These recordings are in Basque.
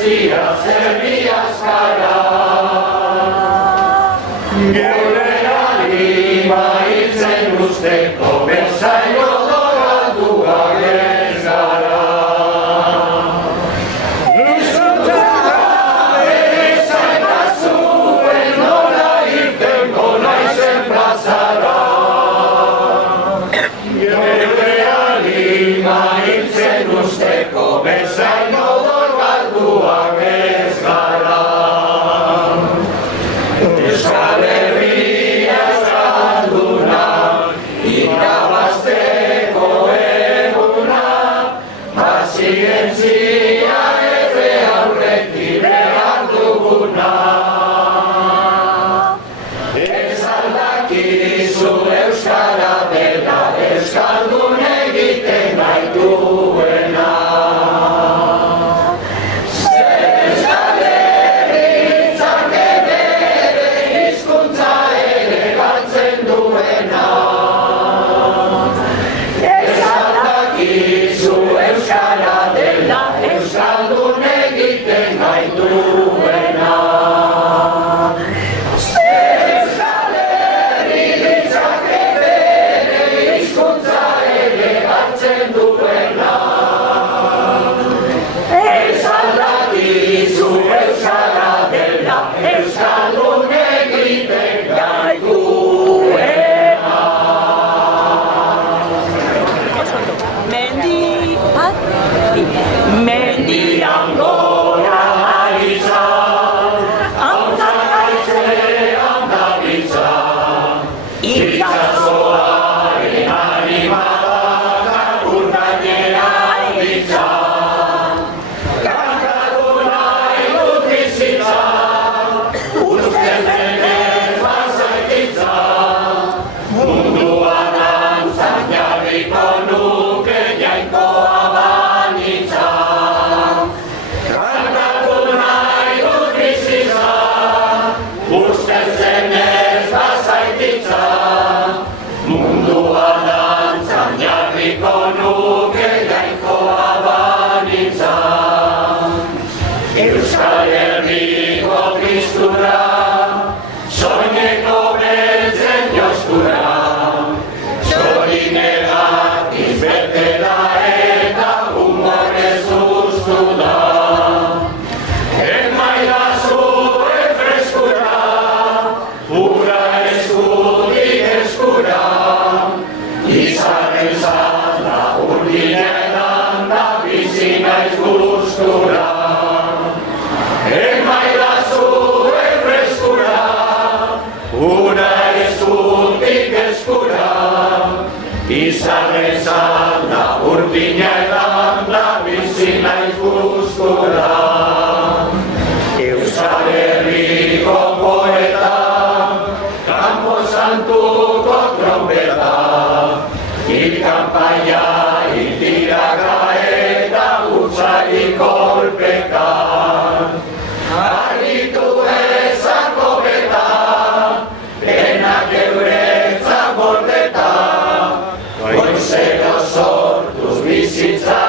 demokraziaz herriaz gara. Geureari maitzen usteko bezaino dogalduak ez gara. Hizkuntza ezain bazuen nola irtengo naizen plazara. Geureari maitzen usteko bezaino dogalduak ez gara. Euskal Herria eskalduna, irabazteko eguna, pazientzia ere aurretik behar duguna. Ez aldakizu euskara dela, euskaldun egiten gaituena. Euskara dela, euskaldun egiten gaituena. Euskal Herri ditzake bere hizkuntza ere hartzen duena. Ez aldakizu euskara dela, euskaldun egiten gaituena. Mendian gora gaitza, hauntzak gaitzean dabiltza, itxasoaren animatak urdainean ditza. Kantatu nahi dut bizitza, uzten denez bazaititza, munduan hauntzak jarriko nuke jainkoa banitza. Munduan dantzan jarriko nuke jainkoa banitza. Euskal Herriko kristura, soineko beltzen jostura, txorinenak izbete da eta humorez ustu da. Emaidazu efreskura, ura eskutik eskura, izarren zala urdinetan da bizi naiz gustura. Emaidazu efreskura, ura eskutik eskura, izarren zala urdinetan da bizi naiz gustura. Euskal Herriko poeta, Campo Santuko trompeta, il-kampaia, il-tiraga eta utzari kolpeka. Arritu ezako beta, denak euretzak bordeta, goizero sortuz bizitza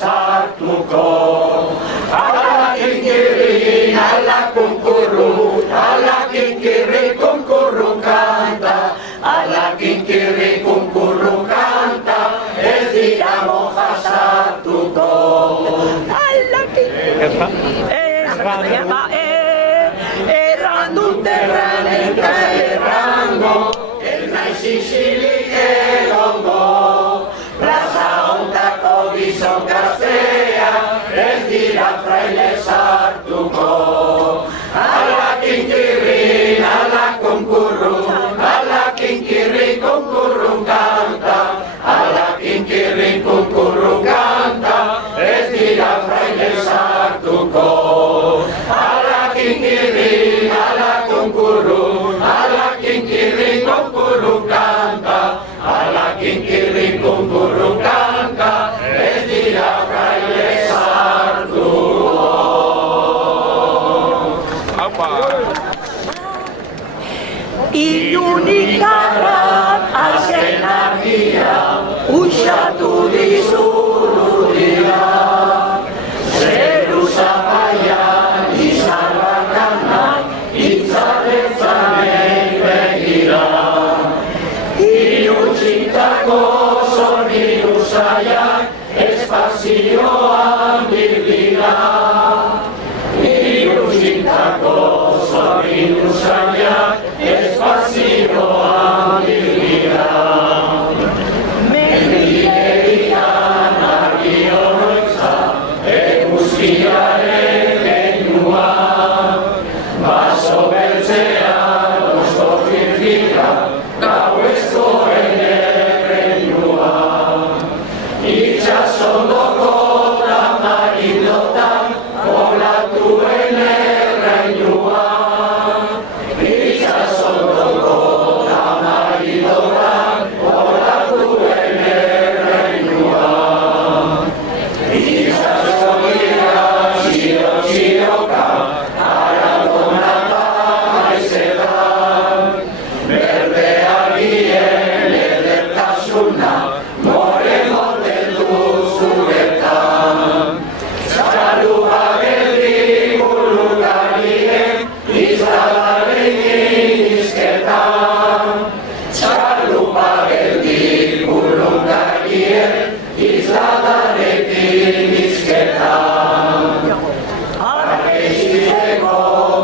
sartuko. Ala kinkirin, ala kunkurru, ala kinkirin kunkurru kanta, ala kinkirin kunkurru kanta, ez dira moja sartuko. Ala kinkirin, erran dute Eta errango, ez naiz isilik egongo, plaza ontako gizon gaztea, ez dira fraile sartuko. Ala kinkirin, ala kunkurru, ala kinkirin kunkurru kanta, ala kinkirin kunkurru kanta, ez dira fraile sartuko. Ala kinkirin, ala kunkurru, ala kinkirin kunkurru kanta, ala kinkirin kunkurru kanta, ez dira fraile sartuko. Ilunik arrak azen argia, uxatu dizuru dira. Zeru zapaian izan bakanak, itzaretzanei begira. Irutzitako zorniru zaiak, espazioan birbira. Irutzitako zorniru zaiak, espazioan birbira. Mendikerian argi oroitza, eguzkiaren leinua, baso beltzean osto firfika, gauezkoen erreinua. Itxasondoko tamarindotan, olatuen erreinua. Itxasondoko tamarindotan, olatuen erreinua. Itxasogira, txiro-txiroka, aragonata maizetan, berde argien edertasuna, more moteldu zuretan. Txalu bageldi bulugarien, izladaren izketan. Txalu bageldi bulugarien, izladaren izketan. Arkeixiteko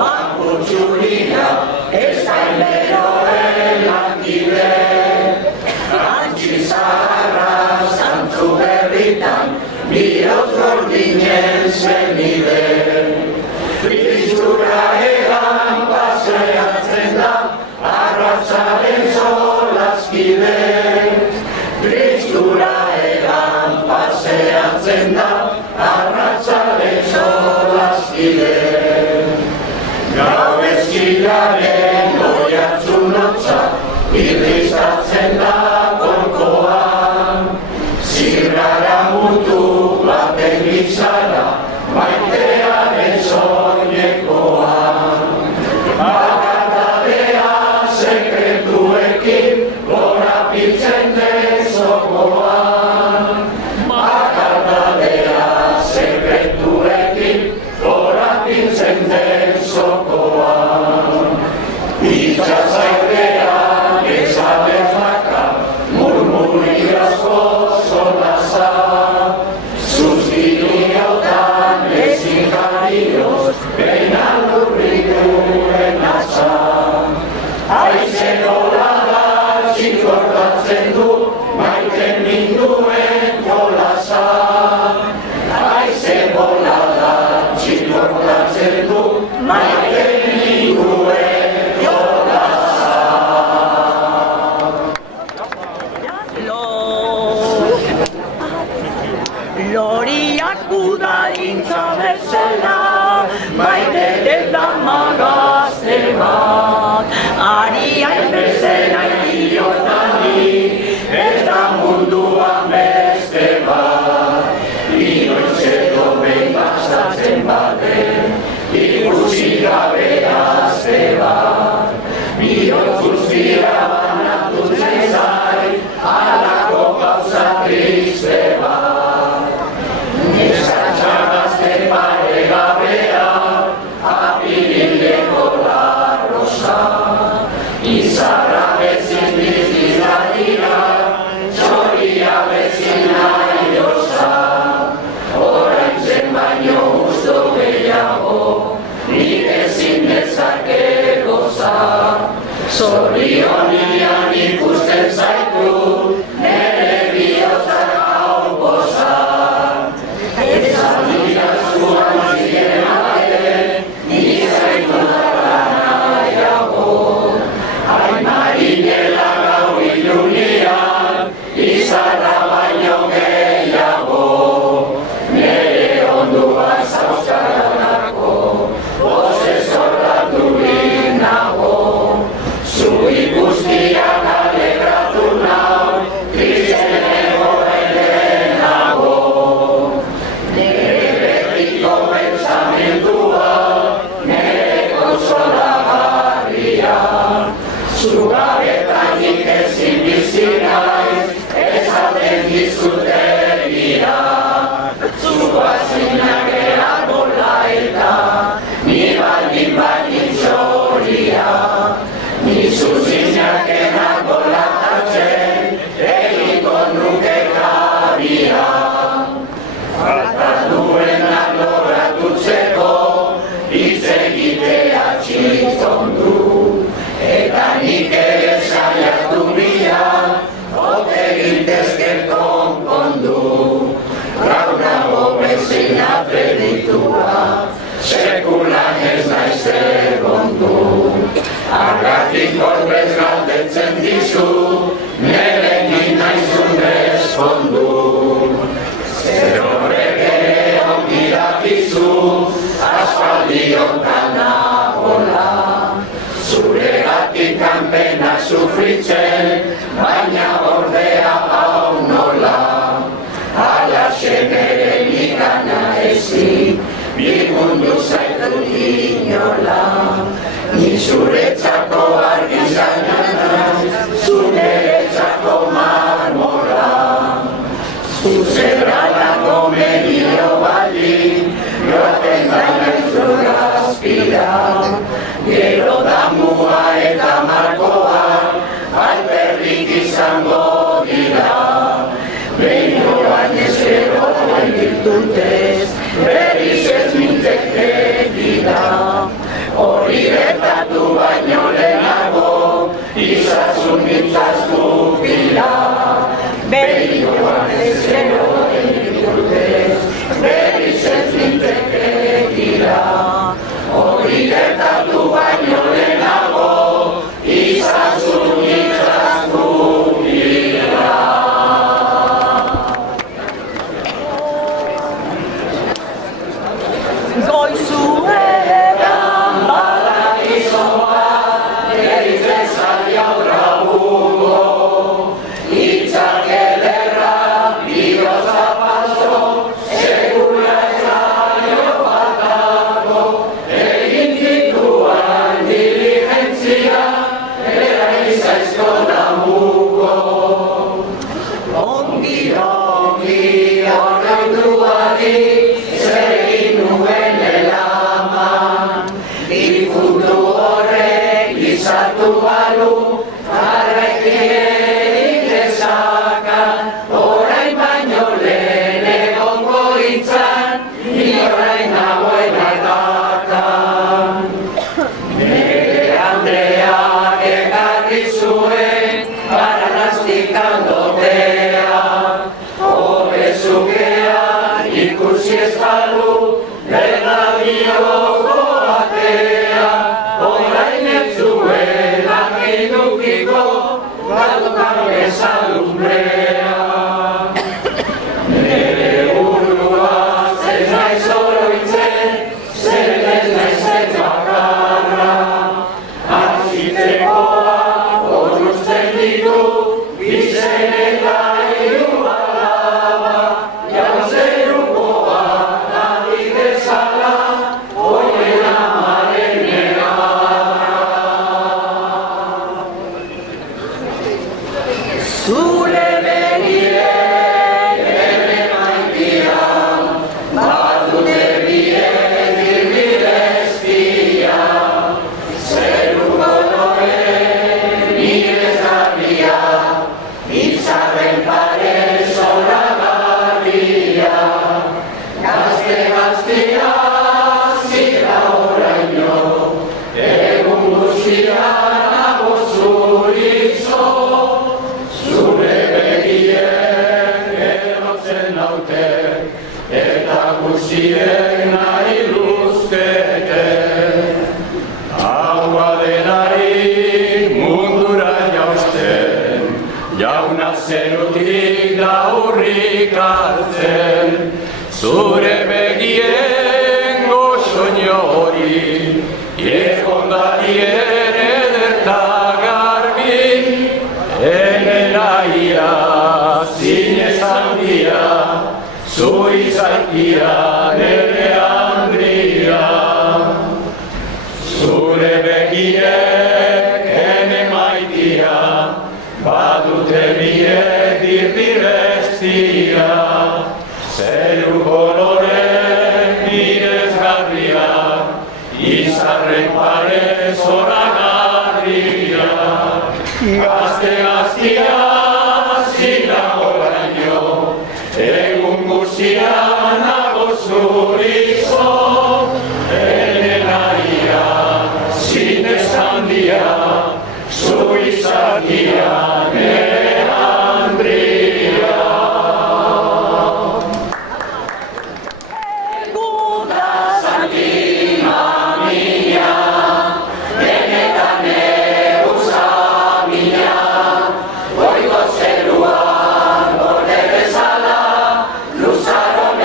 mankutxurina, ez gainberoen lankide. Antxizaharra zantzu berritan, bihotz gordinen zenide. Tristura egan paseatzen da, arratzaren solaskide. Tristura egan paseatzen da, arratzaren solaskide. Gau ezkilaren oiatzun hotza, irristatzen da kolkoan. Zirrara mutu baten gizara, maitearen soinekoan. Bakardadea sekretuekin, gora piltzen den zokoan. Bakardadea sekretuekin, gora piltzen den zokoan. Itxasaidean ezabez baka, murmuriozko solaza. Suspiriotan ezin jarioz, behinan lurrituen atza. Aize nola da txikortatzen du, maiten minduen jolaza. Aize nola da txikortatzen du, maiten minduen jolaza. Loriak udalintza bezala, maite eta magazte bat. Ari hainbestera Idiotani, ez da munduan beste bat. Inoitzeko behin pasatzen baten, ikusi gabe azte bat. Bihotz guztia banatutzen zai, halako gauza triste bat. Zorionean ikusten zaitu, nere bihotza hau poza. Ezadidazu amazien ate, nizaitu dara nahiago. Hain marinela gau ilunian, izarra baino gehiago. Nere ondua zauzkarako, bozez horraturik nago. Zu ikustiak alegratu nau, tristen egoen lehenago. Nere betiko pentsamentua, nere konsolagarria. Zugabetanik ezin bizi naiz, esaten dizut egia. Zuazinak earbola eta, ni baldin baldin txoria. Ni zuzinak earbola tatzen, egingo nuke kabia. Falta duena loratutzeko, hitz egitea txitondu. Eta nik ere saiatu bila, ote gintezken konpondu. Gaur nago bezin atreditua, sekulan ez naiz egondu. Argatik horbez galdetzen dizu, nire ninaizun eskondu. Zer horrek ere ongi dakizu, aspaldiotan nagola. Zuregatik kanpena sufritzen, baina ordea hau nola. Alaxe nere nikana ezi, bi mundu zaitu inola. Ni zuretzako argizainan, zuretzako marmora. Zuzebralako medio baldin, joaten gainen zurazpira. Gero damua eta markoa, alperrik izango dira. Beinoan ezero virtutez, berriz ez minteke dira. Hori gertatu baino lehenago, izazun mintzaztu bila. Beinoan ezero virtutez, berriz ez minteke dira. Hori gertatu baino lehenago, izazun mintzaztu bila. Goizuetan Paradisoa, eritzen zaila trabugo. Hitzak ederra, bihotza paso, sekula ez zailo faltako. Egin dituan diligentzia, eraitzaizko damuko. Ongi, ordainduari, zer egin nuen elaman. Ikutu horrek izatu balu, jarraikien dezakan. Orain baino lehen egongo itzan, ni orain nagoen atakan. Nere Andreak ekarri zuen, Baranaztikan dotea. Hobezukea ikusi ez balu, bernabioko atea. Orain ez zuela edukiko, galdukan bezalumbrea. Nere burua ez naiz oroitzen, zer ez naizen bakarra. Atzitzekoa oruzten ditu, bizen eta hiru alaba, jauzerukoa guztiek nahi luzkete. Haua denari mundura jausten, jauna zerutik da hurrik hartzen, zure begien goxoño hori, iekondari ederta garbi, ene naia, zinez handia, zu izaitia nere handria. Zure begiek ene maitia, badute biek dirdireztia, zeru kolore mirezgarria, izarren pare zoragarria. Gazte-gaztia zira oraino, egun guztian nago zurizo, ene naia, zinez handia, zu izakia nere handria. Gudaz Zantima mia, benetan eguza mia, goiko zeruan gorde bezala, luzaron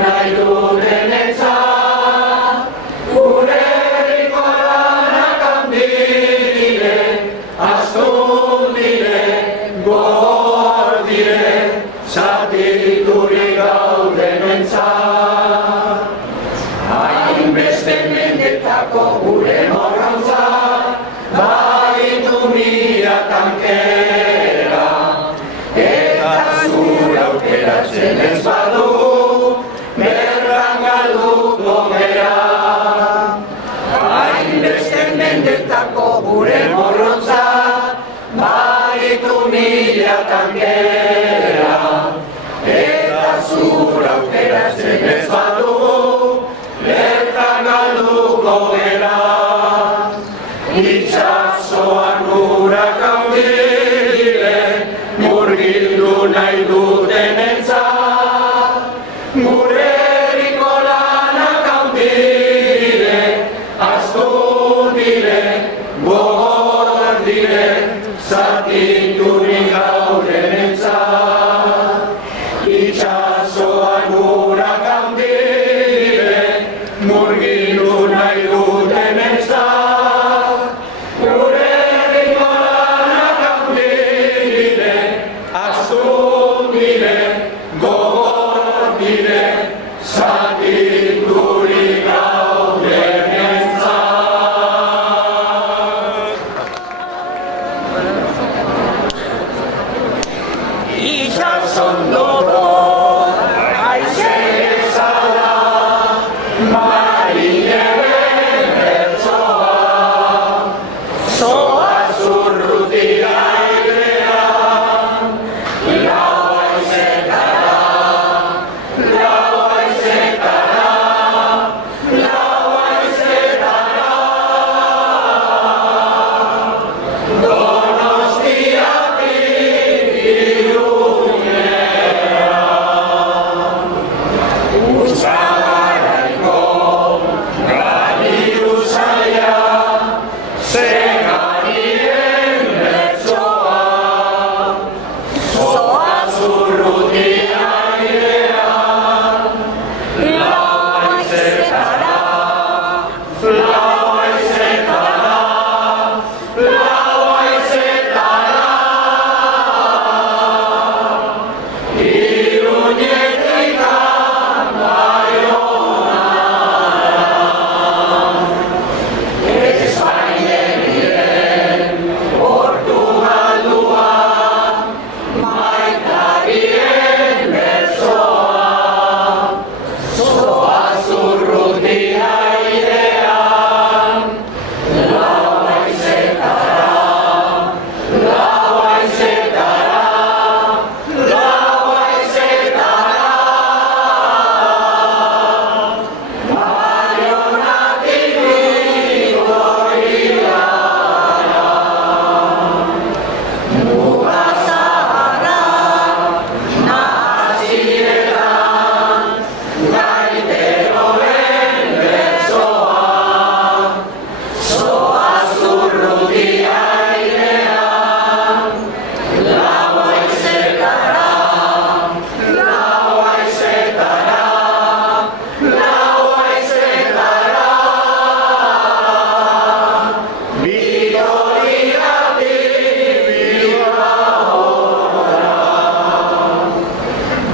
nahi dutenentzat, gure ikolanak handire, astun dire, gogor dire, zatiturik gaudenentzat. Hainbeste mendetako gure morrontzat, baditu mila tankera, eta zure aukeratzen ez badu, berran galduko gera. Hainbeste mendetako gure morrontzat, baditu mila tankera, eta zure aukeratzen ez badu, bertan galduko gera. Itxasoan urak handire, murgildu nahi dutenentzat, gure herriko lanak handire, astun dire, gogor dire, zatiturik gaudenentzat. Itxasoan urak handire, murgildu nahi dutenentzat, gure herriko lanak handire, astun dire, gogor dire, zatiturik gaudenentzat. Itxason lobo, haize Ezala, marineren bertsoa, zoaz urrutia airean, lau haizetara, lau haizetara, lau haizetara. Donostiatik Irunera, Uzagaraiko galiu zaila, zegarien bertsoa, zoaz urrutia airean, lau haizetara, lau haizetara, lau haizetara. Iruñetik Baionara, Espainiaren Portugaldua, maitarien bertsoa, zoaz urrutia airean, lau haizetara, lau haizetara, lau haizetara. Baionatik Vitoria, muga zaharra, nahasietan, gaiteroen bertsoa, zoaz urrutia airean, lau haizetara, lau haizetara, lau haizetara. Vitoriatik Bilbaora,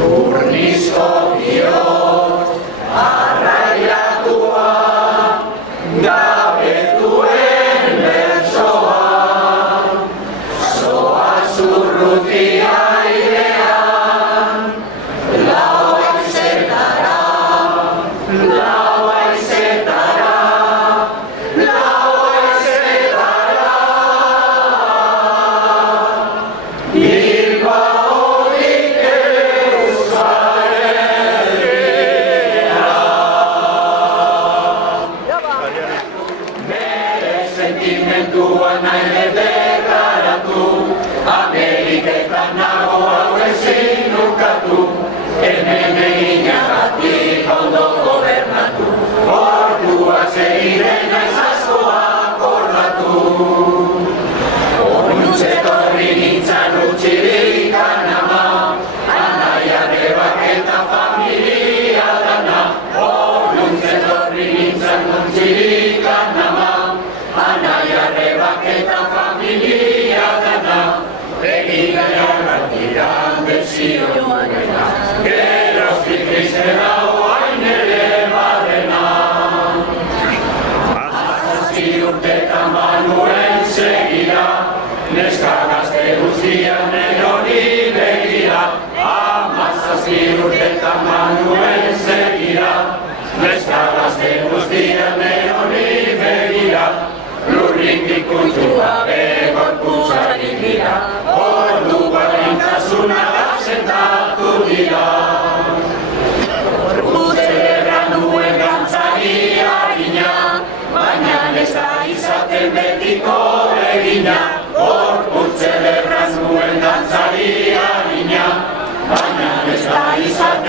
urnizko bihotz arrailatua, gabetuen bertsoa, zoaz urrutia airean, lau haizetara, lau haizetara, lau haizetara. Bilbaotik Euskal Herria.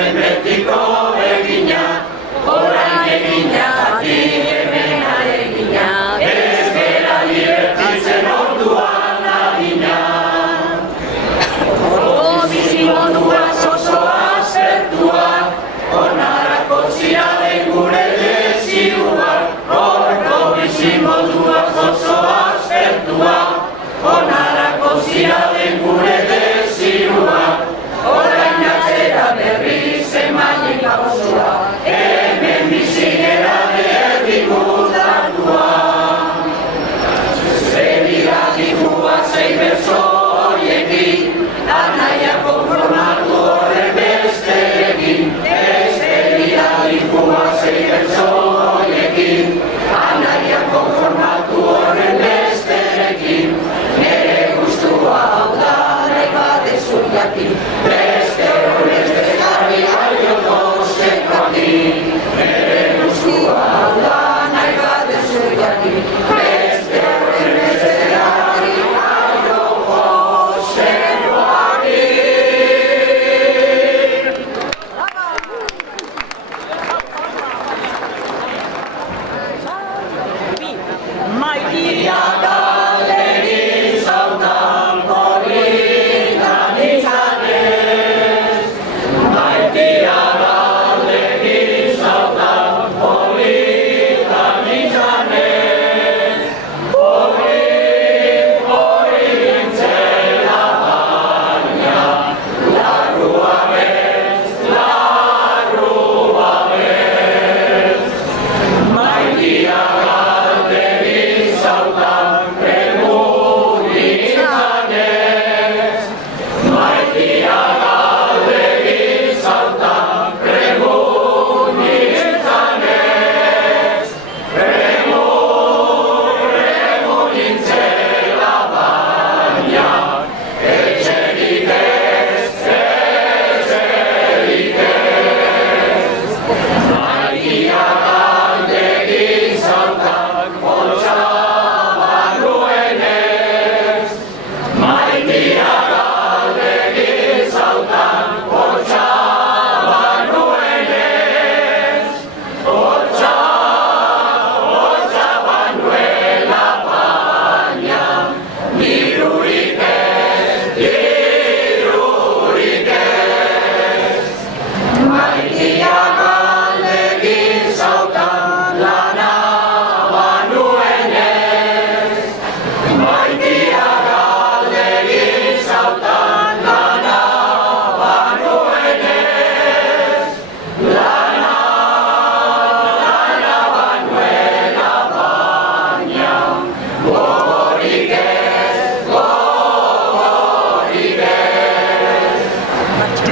behin betiko egina, orain egina, hemen egina, ez gera divertitzen orduan adina. Ordo bizimodua oso aztertua, onarako ziraden gure desiua. Ordo bizimodua oso aztertua, onarako ziraden gure desiua. Orain atzera berriz emanik pausua, hemen bizi gara erdigudatua. Zebiratikua zein bertso horiekin, anaia konformatu horren besterekin. Zebiratikua zein bertso horiekin, anaia konformatu horren besterekin. Nere gustua hau da nahi badezu jakin, beste horrez bezarri alioko zekoakin. Nere gustua hau da nahi badezu jakin, beste horrez bezarri alioko zekoakin. Maitia Galderin zautan politan izanez, maitia galderin zautan politan izanez, hori gintzela baina, larrua bez. Maitia galderin zautan pregun izanez, maitia galderin zautan pregun izanez, pregun gintzela baina, etxerik ez. Maitia galderin zautan poltsa barruenez, maitia galderin zautan poltsa barruenez, poltsa banuela baina, dirurik ez. Maitia galderin zautan lana banuenez, maitia galderin zautan lana banuenez, lana banuela baina, gogorik ez.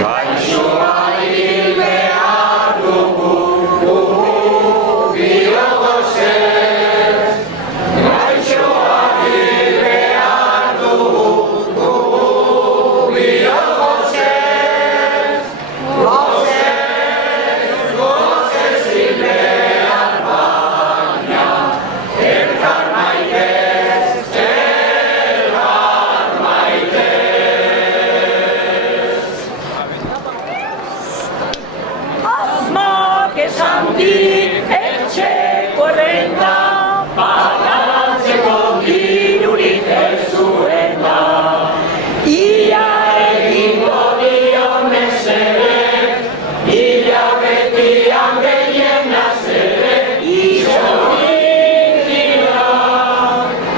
Gaixoa hil behar dugu biogozez, gaixoa hil behar dugu biogozez, gozez hil behar baina, elkar maitez. Asmak esan dit etxeko errenta, pagatzeko dirurik ez zuena. Ia egingo dio mesedez, hilabetian gehienaz ere, itxorik dira.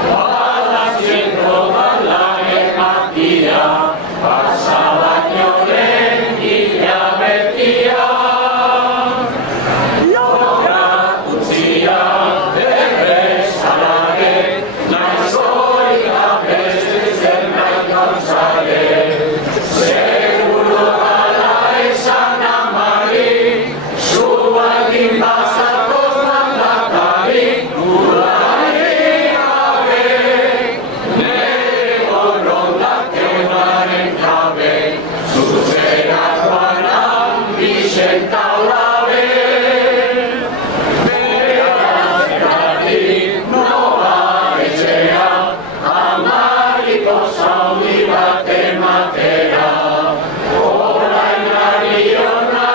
Badazienko bala ematia, pasa baino lehen hilabetia. Utzia, errezalare, naizoik beste zerbait gauzare. Seguro gala esan amari, zualdin bazatoz mandakari, gurari gabe, nere borondateunaren jabe, zuzerakoan ambixen taulabe. Zaundi bat ematera, orain ari hona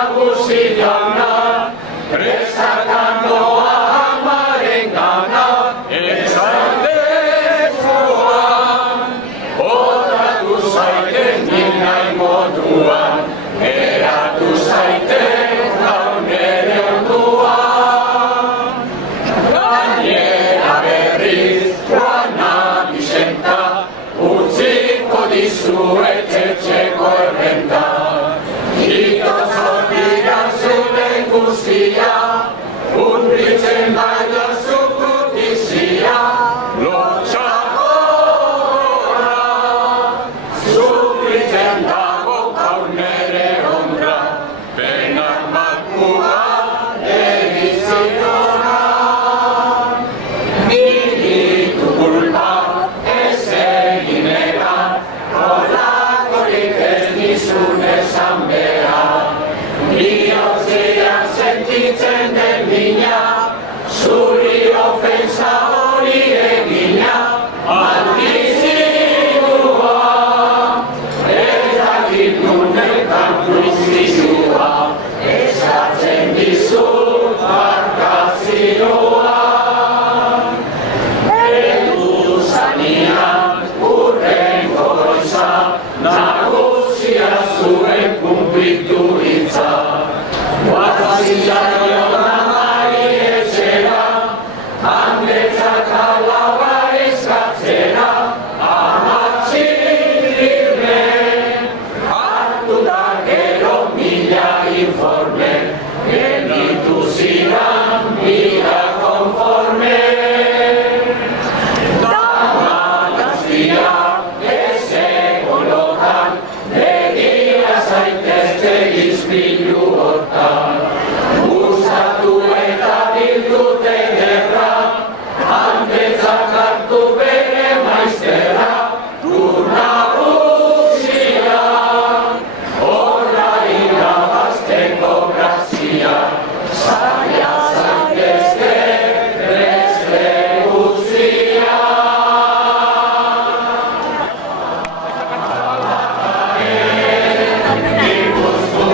hortan, gustatu eta bildu ederra, handetzak hartu bere maizterra, nagusia, horra irabazteko grazia, zaila zaitezke beste guztia. Ikustu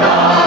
Amen.